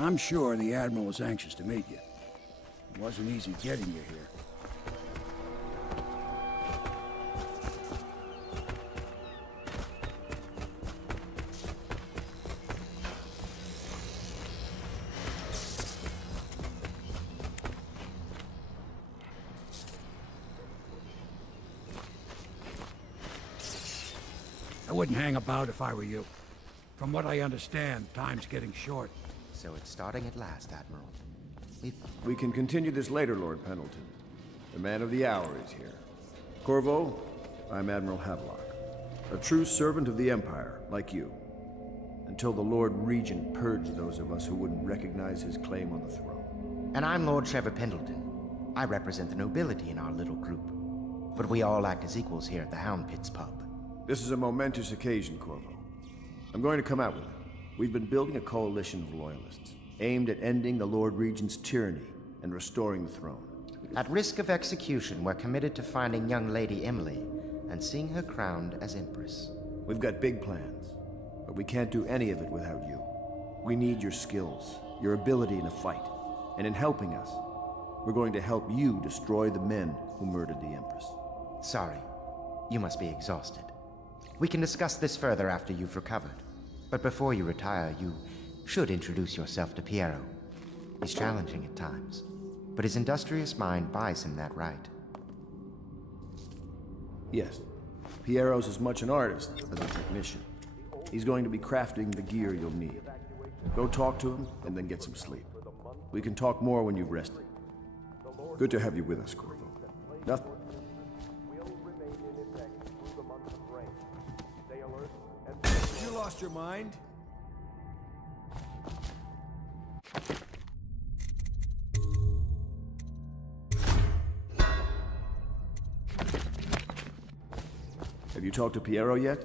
I'm sure the Admiral was anxious to meet you. It wasn't easy getting you here. I wouldn't hang about if I were you. From what I understand, time's getting short. So it's starting at last, Admiral. We can continue this later, Lord Pendleton. The man of the hour is here. Corvo, I'm Admiral Havelock. A true servant of the Empire, like you. Until the Lord Regent purged those of us who wouldn't recognize his claim on the throne. And I'm Lord Trevor Pendleton. I represent the nobility in our little group. But we all act as equals here at the Hound Pits pub. This is a momentous occasion, Corvo. I'm going to come out with it. We've been building a coalition of loyalists, aimed at ending the Lord Regent's tyranny and restoring the throne. At risk of execution, we're committed to finding young Lady Emily and seeing her crowned as Empress. We've got big plans, but we can't do any of it without you. We need your skills, your ability in a fight, and in helping us, we're going to help you destroy the men who murdered the Empress. Sorry, you must be exhausted. We can discuss this further after you've recovered. But before you retire, you should introduce yourself to Piero. He's challenging at times, but his industrious mind buys him that right. Yes. Piero's as much an artist as a technician. He's going to be crafting the gear you'll need. Go talk to him, and then get some sleep. We can talk more when you've rested. Good to have you with us, Corvo. Nothing. You lost your mind? Have you talked to Piero yet?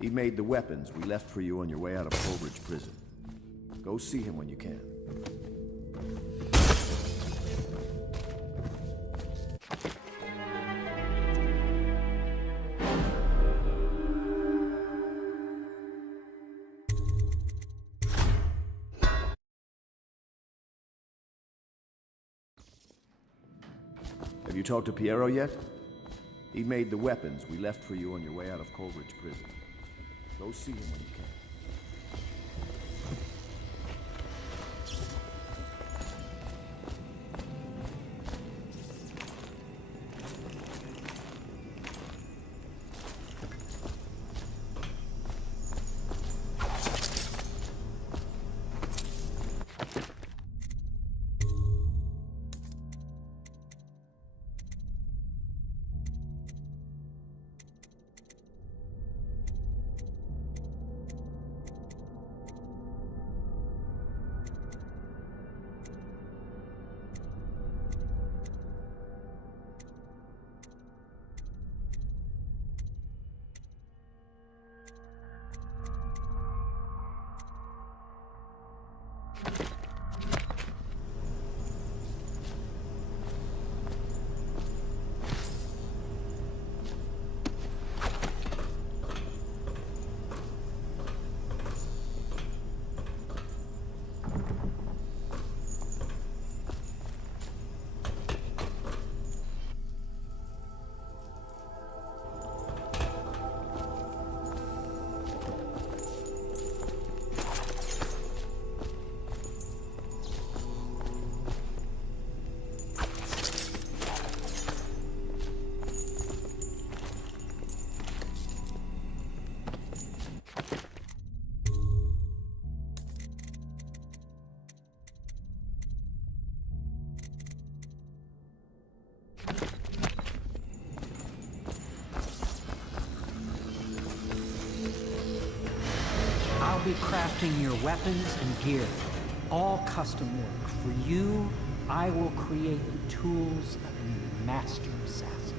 He made the weapons we left for you on your way out of Coleridge Prison. Go see him when you can. Have you talked to Piero yet? He made the weapons we left for you on your way out of Coleridge Prison. Go see him when you can. I'll be crafting your weapons and gear, all custom work. For you, I will create the tools of a master assassin.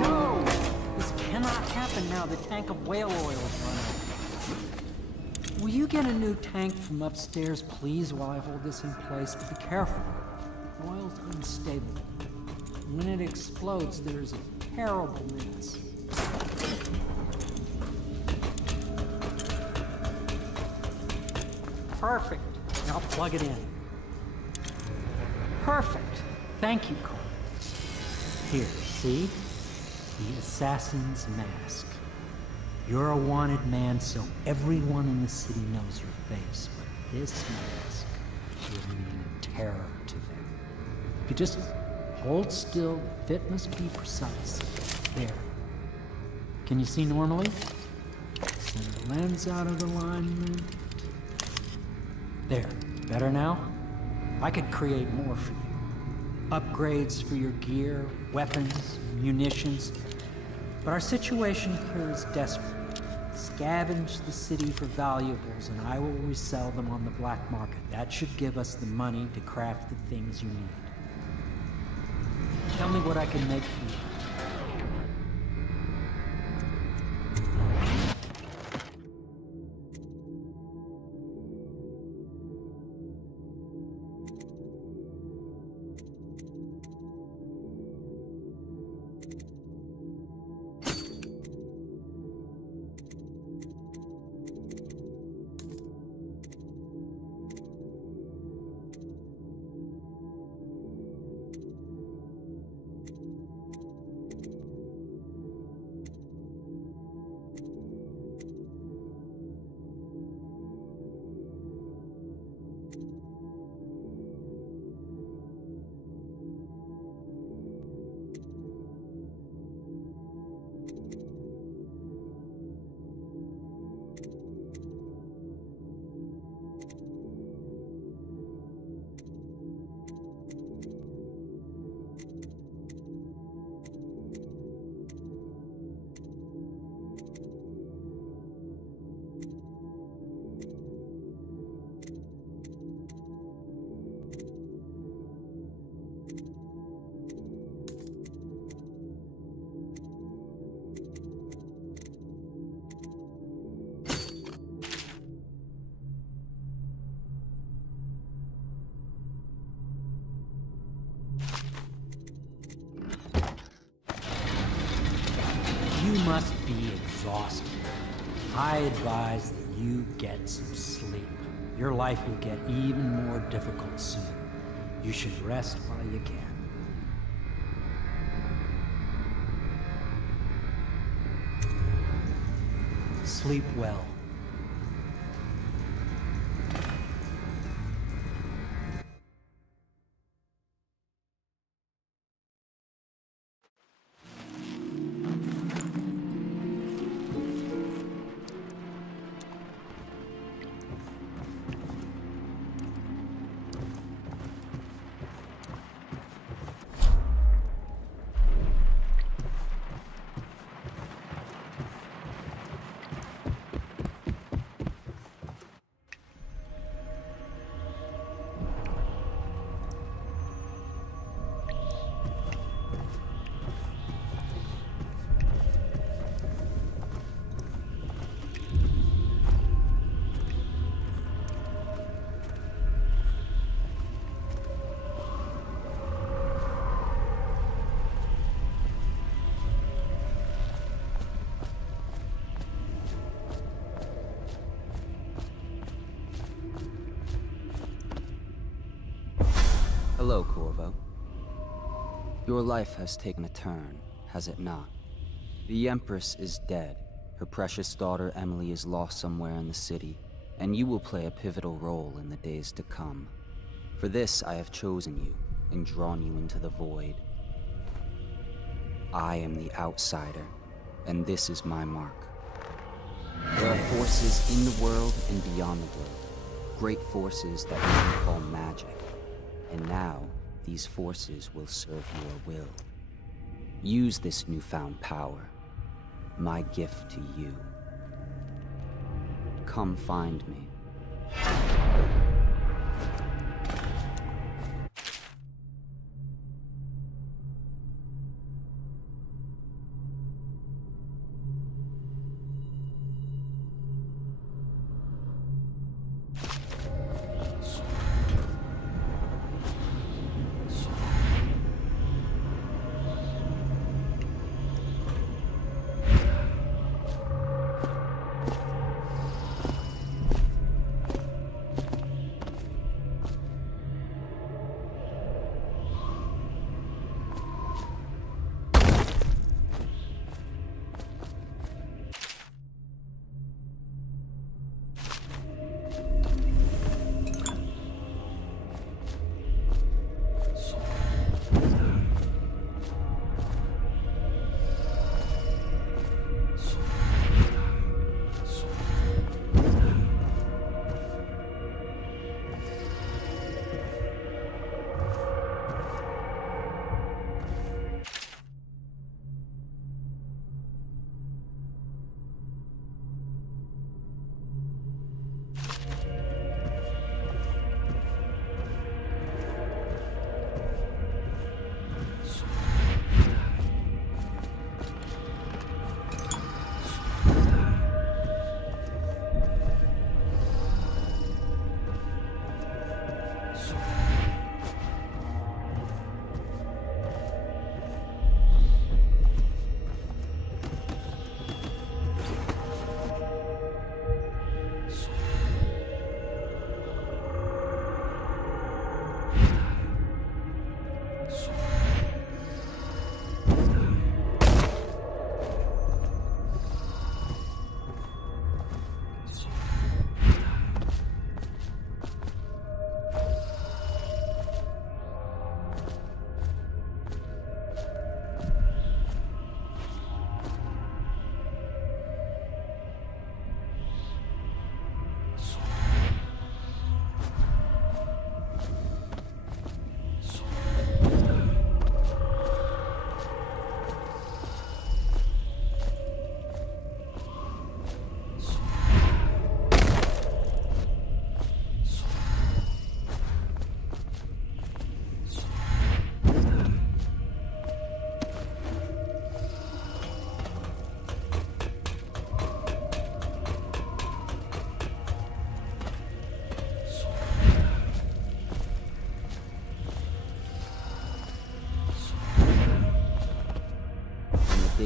No! This cannot happen now. The tank of whale oil is run out. Will you get a new tank from upstairs, please, while I hold this in place? But be careful. Oil's unstable. When it explodes, there's a terrible mess. Perfect. Now plug it in. Perfect. Thank you, Carl. Here, see? The assassin's mask. You're a wanted man, so everyone in the city knows your face, but this mask will mean terror to them. If you just hold still, the fit must be precise. There. Can you see normally? Send the lens out of alignment. There. Better now? I could create more for you. Upgrades for your gear, weapons, munitions. But our situation here is desperate. Scavenge the city for valuables, and I will resell them on the black market. That should give us the money to craft the things you need. Tell me what I can make for you. You must be exhausted. I advise that you get some sleep. Your life will get even more difficult soon. You should rest while you can. Sleep well. Hello, Corvo. Your life has taken a turn, has it not? The Empress is dead. Her precious daughter Emily is lost somewhere in the city, and you will play a pivotal role in the days to come. For this, I have chosen you and drawn you into the void. I am the outsider, and this is my mark. There are forces in the world and beyond the world, great forces that we can call magic. And now, these forces will serve your will. Use this newfound power, my gift to you. Come find me.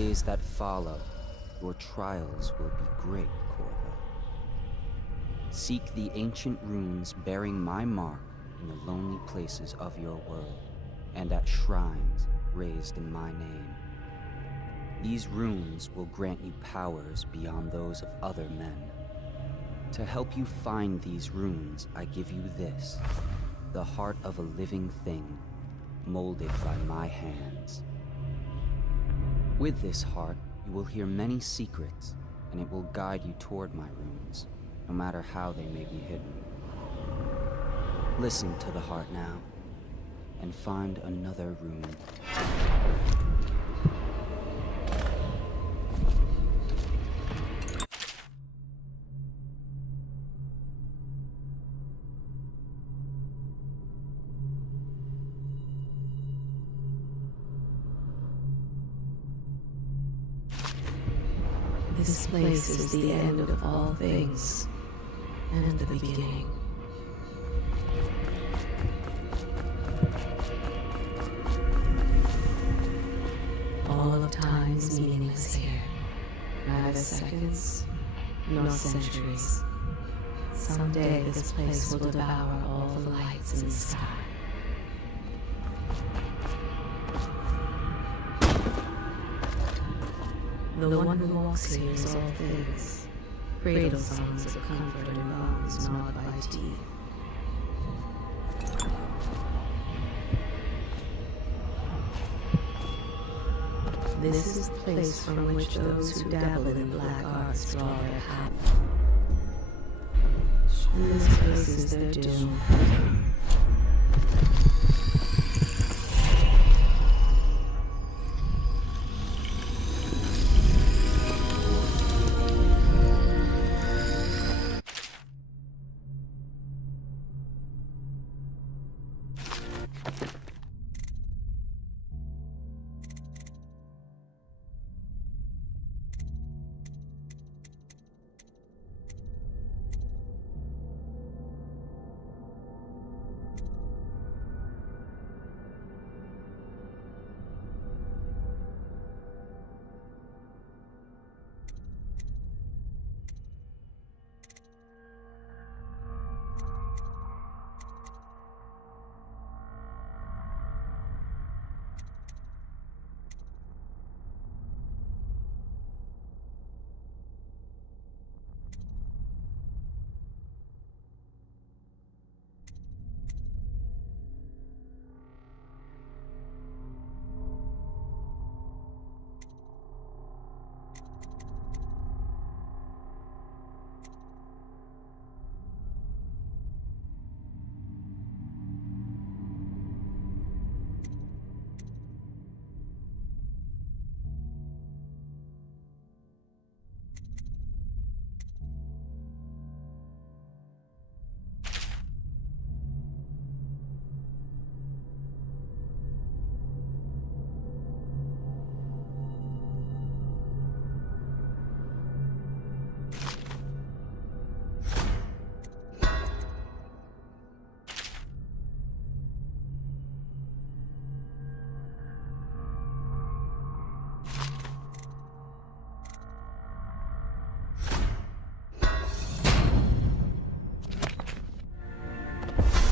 days that follow, your trials will be great, Corvo. Seek the ancient runes bearing my mark in the lonely places of your world, and at shrines raised in my name. These runes will grant you powers beyond those of other men. To help you find these runes, I give you this, the heart of a living thing, molded by my hands. With this heart, you will hear many secrets, and it will guide you toward my runes, no matter how they may be hidden. Listen to the heart now, and find another rune. This place is the end of all things, and the beginning. All of time is meaningless here. Neither seconds, nor centuries. Someday this place will devour all the lights in the sky. The one who walks here is all things. Cradle songs of comfort and bones gnawed by teeth. This is the place from which those who dabble in black arts draw their power. And this place is their doom.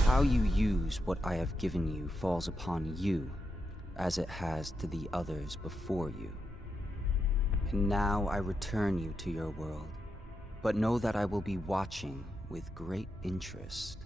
How you use what I have given you falls upon you, as it has to the others before you. And now I return you to your world, but know that I will be watching with great interest.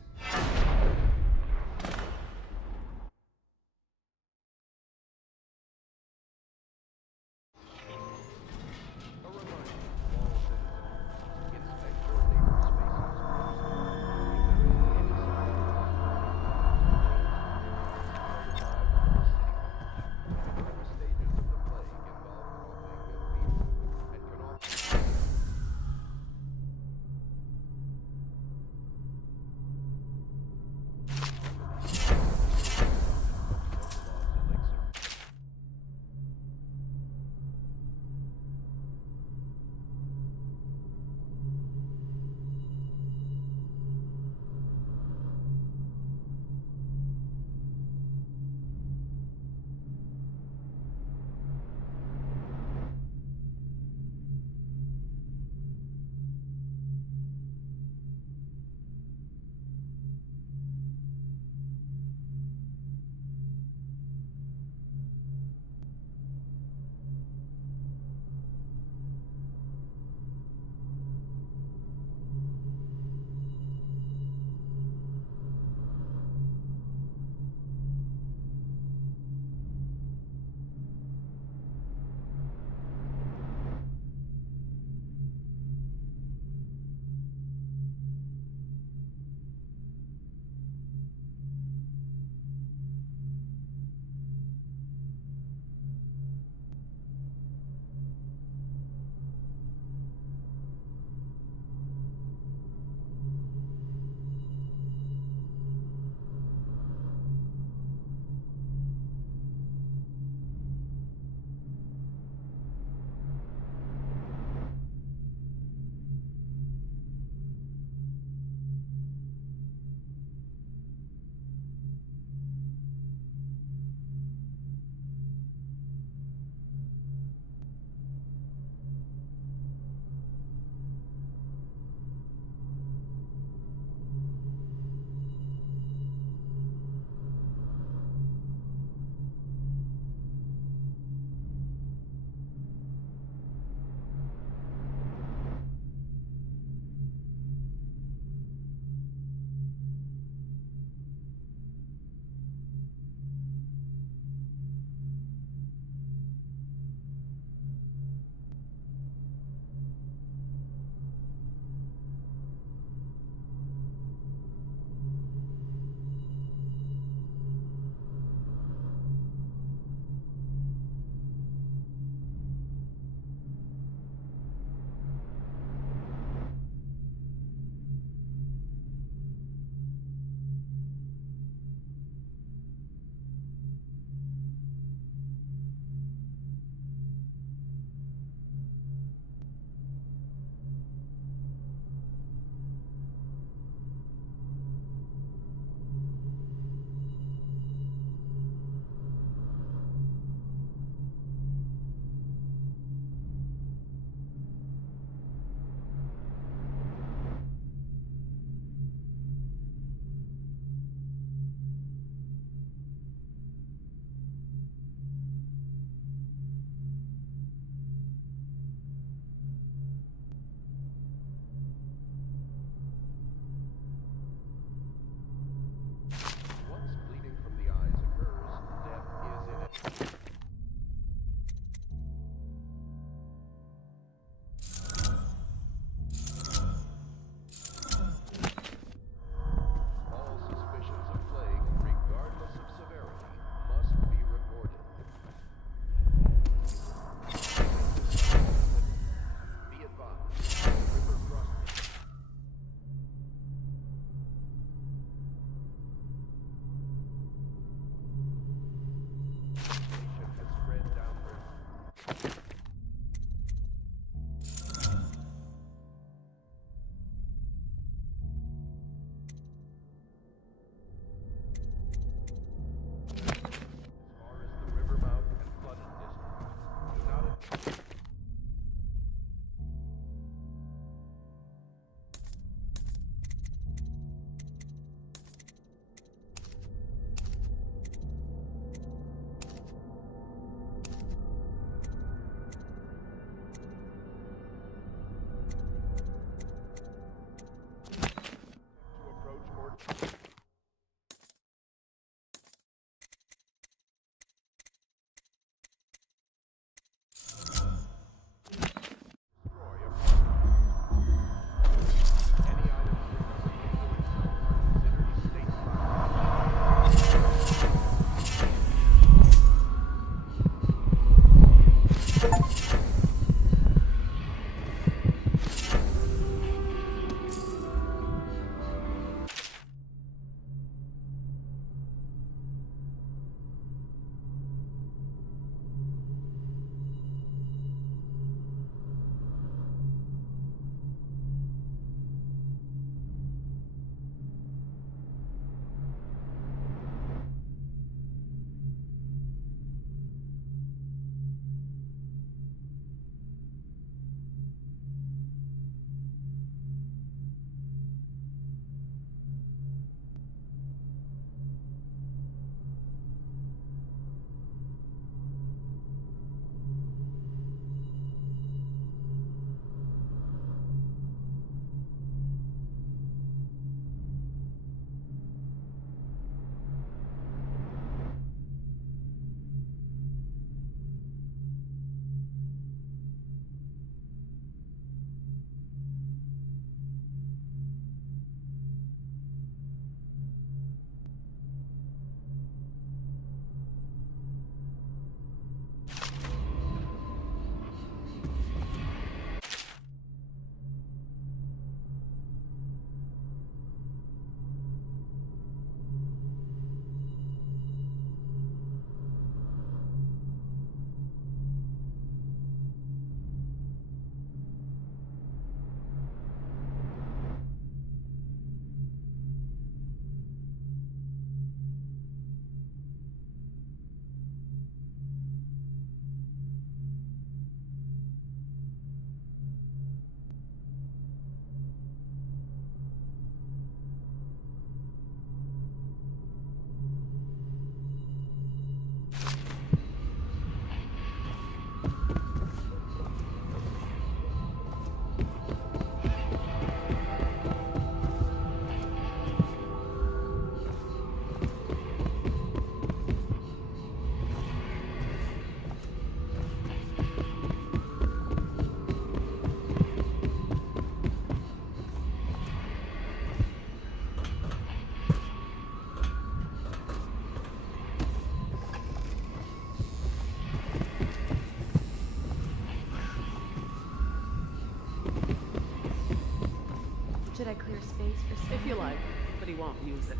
Should I clear space for someone? If you like, but he won't use it.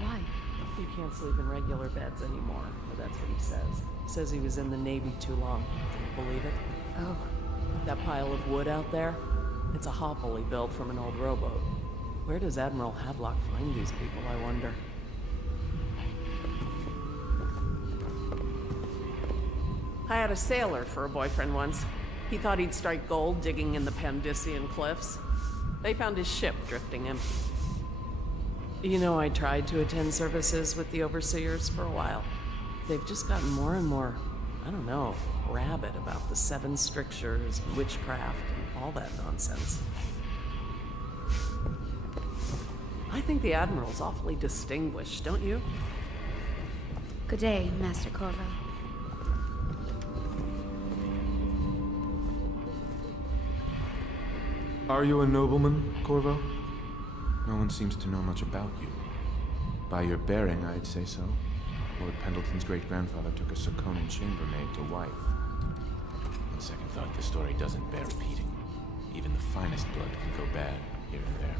Why? You can't sleep in regular beds anymore, or that's what he says. Says he was in the Navy too long. Can you believe it? Oh, That pile of wood out there? It's a hovel he built from an old rowboat. Where does Admiral Havelock find these people, I wonder? I had a sailor for a boyfriend once. He thought he'd strike gold digging in the Pandician cliffs. They found his ship drifting empty. You know, I tried to attend services with the overseers for a while. They've just gotten more and more, I don't know, rabid about the seven strictures and witchcraft and all that nonsense. I think the Admiral's awfully distinguished, don't you? good day, Master Corvo. Are you a nobleman, Corvo? No one seems to know much about you. By your bearing, I'd say so. Lord Pendleton's great-grandfather took a Sarkonan chambermaid to wife. On second thought, the story doesn't bear repeating. Even the finest blood can go bad here and there.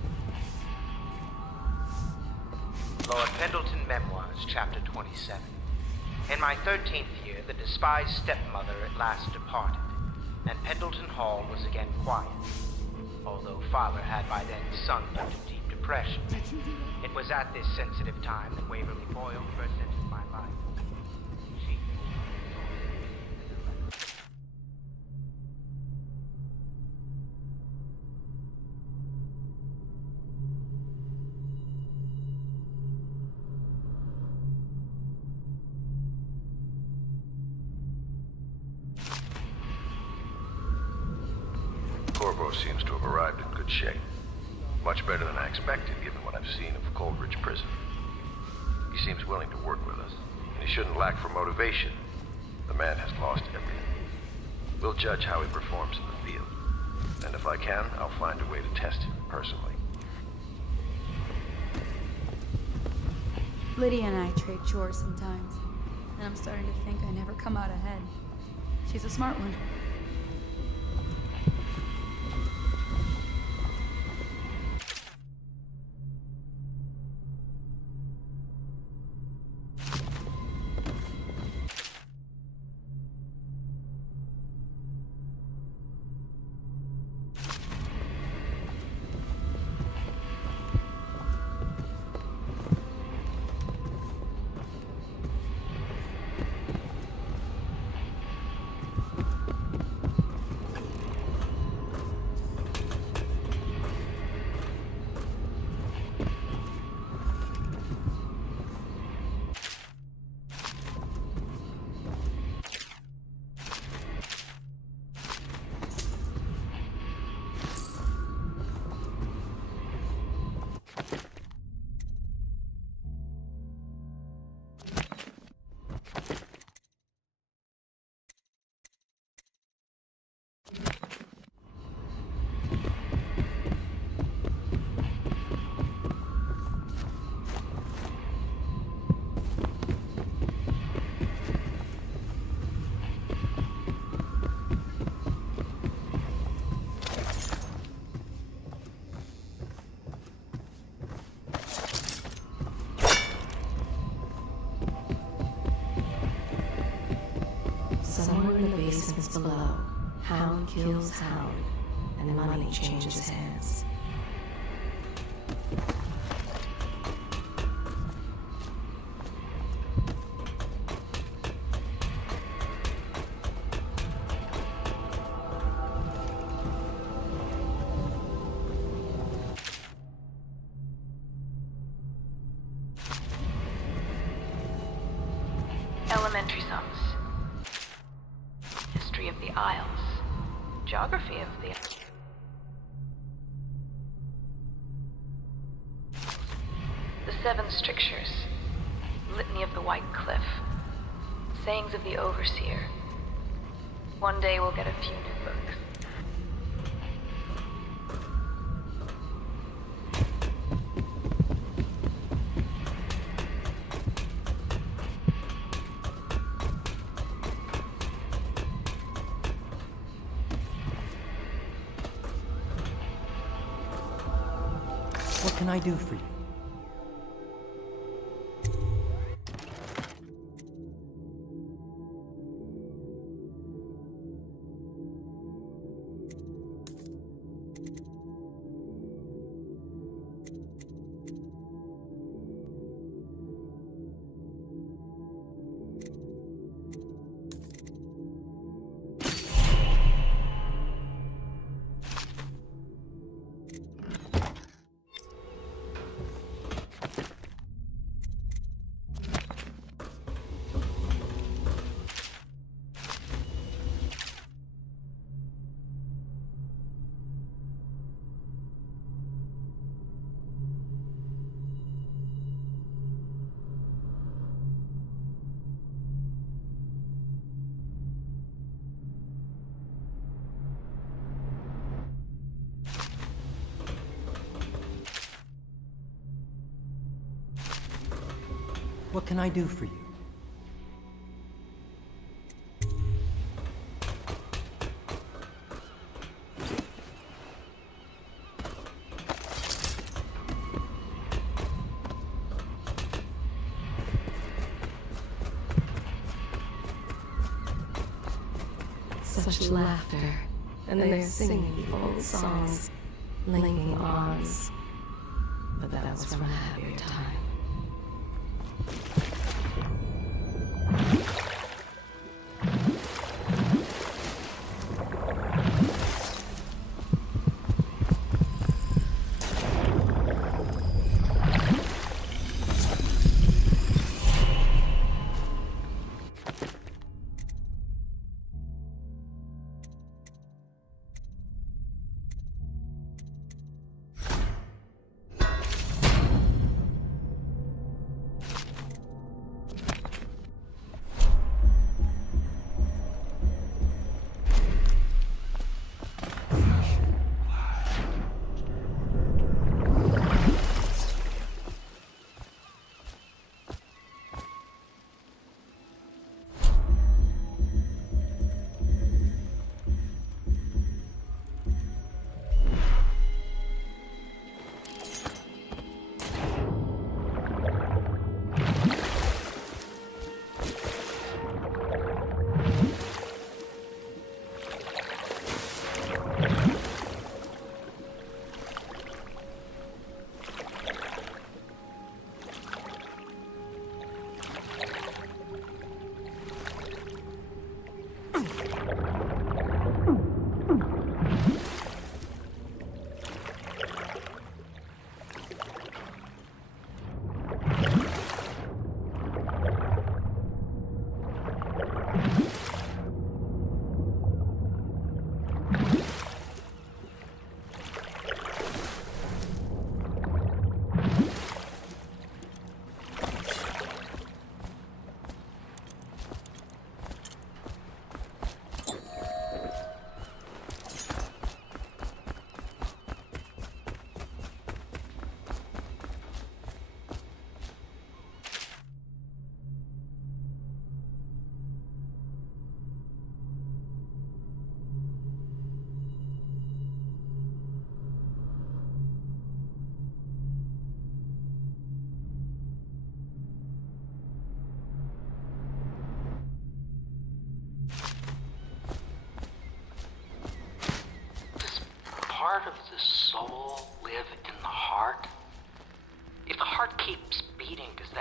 Lord Pendleton Memoirs, Chapter 27. In my 13th year, the despised stepmother at last departed, and Pendleton Hall was again quiet, although father had by then sunk into deep depression. It was at this sensitive time that Waverly Boyle first entered my life. She Corvo seems to have arrived in good shape. Much better than I expected, given what I've seen of Coleridge Prison. He seems willing to work with us, and he shouldn't lack for motivation. The man has lost everything. We'll judge how he performs in the field. And if I can, I'll find a way to test him personally. Lydia and I trade chores sometimes, and I'm starting to think I never come out ahead. She's a smart one. Somewhere in the basements below, hound kills hound, and money changes hands. Elementary sums. History of the Isles. Geography of the... The Seven Strictures. Litany of the White Cliff. Sayings of the Overseer. One day we'll get a few new books. What can I do for you? What can I do for you? Such laughter, and they're singing the old songs, linking arms. But that was from a happier time.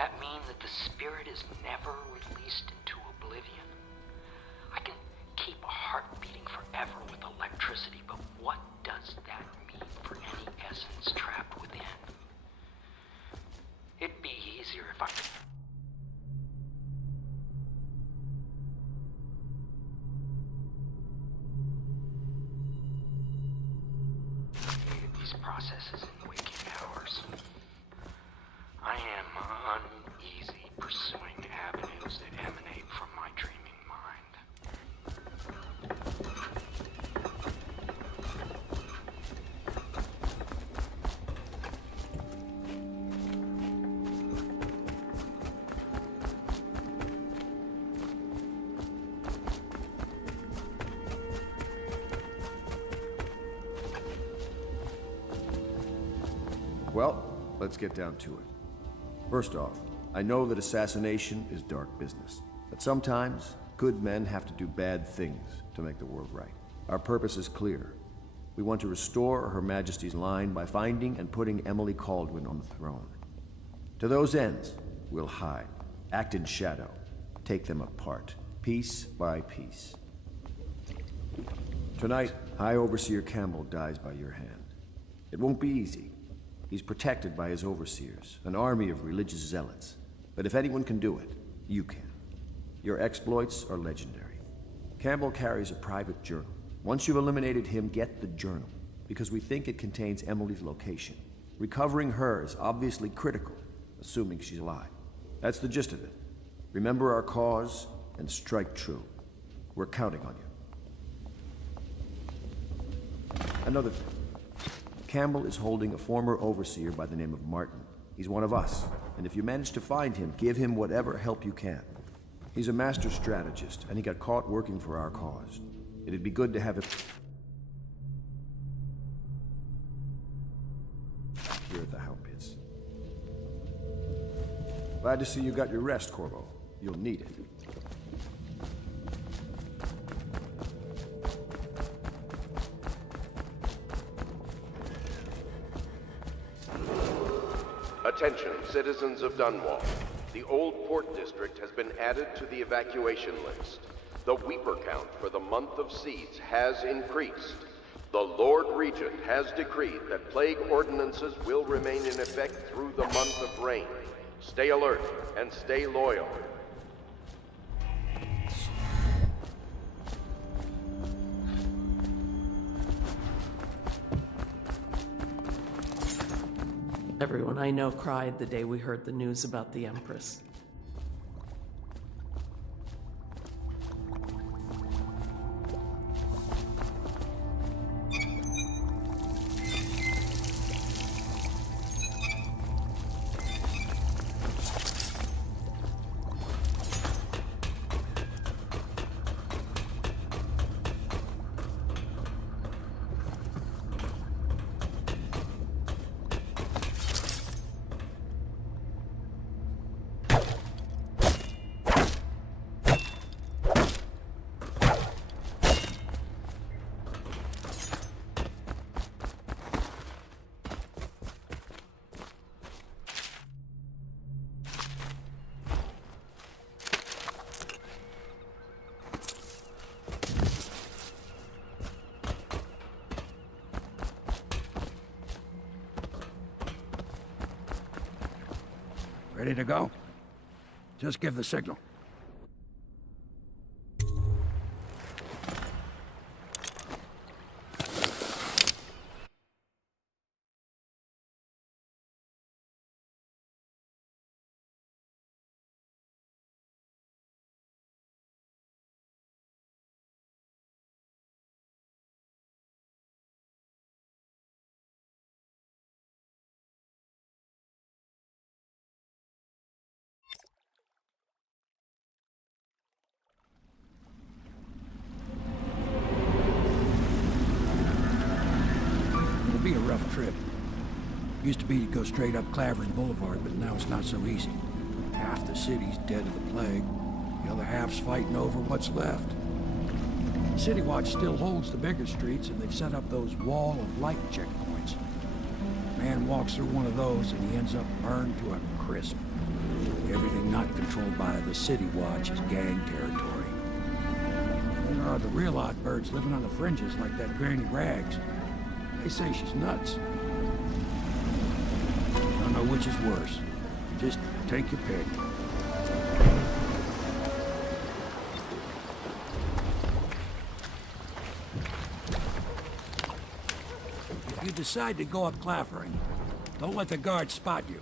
that mean that the spirit is never released into oblivion? I can keep a heart beating forever with electricity, but what does that mean for any essence trapped within? It'd be easier if I could... these processes in waking hours. I am uneasy pursuing avenues that emanate from my dreaming mind. Well, let's get down to it. First off, I know that assassination is dark business, but sometimes good men have to do bad things to make the world right. Our purpose is clear. We want to restore Her Majesty's line by finding and putting Emily Kaldwin on the throne. To those ends, we'll hide, act in shadow, take them apart, piece by piece. Tonight, High Overseer Campbell dies by your hand. It won't be easy. He's protected by his overseers, an army of religious zealots. But if anyone can do it, you can. Your exploits are legendary. Campbell carries a private journal. Once you've eliminated him, get the journal, because we think it contains Emily's location. Recovering her is obviously critical, assuming she's alive. That's the gist of it. Remember our cause and strike true. We're counting on you. Another thing. Campbell is holding a former overseer by the name of Martin. He's one of us, and if you manage to find him, give him whatever help you can. He's a master strategist, and he got caught working for our cause. It'd be good to have him here at the How Pits. Glad to see you got your rest, Corvo. You'll need it. Attention, citizens of Dunwall. The Old Port District has been added to the evacuation list. The Weeper count for the month of Seeds has increased. The Lord Regent has decreed that plague ordinances will remain in effect through the month of rain. Stay alert and stay loyal. Everyone I know cried the day we heard the news about the Empress. Ready to go? Just give the signal. It'll be a rough trip. Used to be to go straight up Clavering Boulevard, but now it's not so easy. Half the city's dead of the plague. The other half's fighting over what's left. City Watch still holds the bigger streets, and they've set up those wall of light checkpoints. Man walks through one of those, and he ends up burned to a crisp. not controlled by the City Watch is gang territory. There are the real odd birds living on the fringes like that Granny Rags. They say she's nuts. Don't know which is worse. Just take your pick. If you decide to go up Clavering, don't let the guards spot you.